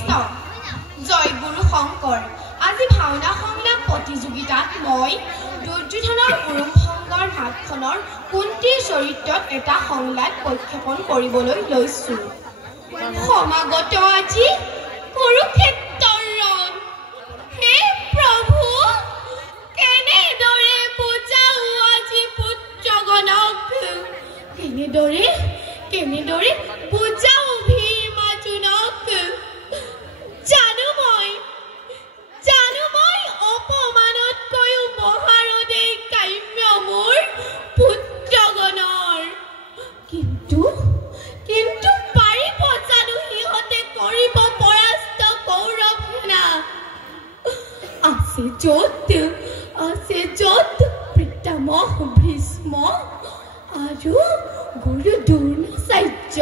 কৃষ্ণ জয় গুৰু শংকৰ আজি ভাওনা সংলাপ প্ৰতিযোগিতাত মই দুৰ্যোধনৰ উৰুম সংগৰ ভাগখনৰ কুন্তীৰ চৰিত্ৰত এটা সংলাপ প্ৰক্ষেপণ কৰিবলৈ লৈছো সমাগত আজি কুৰুক্ষেত্ৰৰ ৰণ হে প্ৰভু কেনেদৰে বুজাও আজি পুত্ৰগণক কেনেদৰে বুজাও ভীমাৰ্জুনক জানো মই অপমানতকৈও মহাৰদে কাম্য মোৰ পুত্ৰগণৰ কিন্তু পাৰিব জানো সিহঁতে কৰিব পৰাস্ত কৌৰৱ সেনা আছে য'ত পিতামহ ভীষ্ম আৰু গুৰু দ্ৰোণাচাৰ্য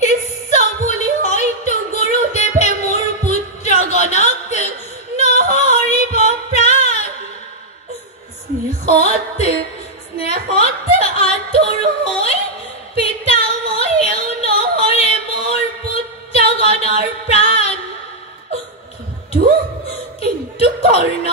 শিষ্য বুলি হয়তো গুৰুদেৱে মোৰ পুত্ৰগণক নহৰিব প্ৰাণ স্নেহত আতুৰ হৈ পিতামহেও নহৰে মোৰ পুত্ৰগণৰ প্ৰাণ কিন্তু কৰ্ণ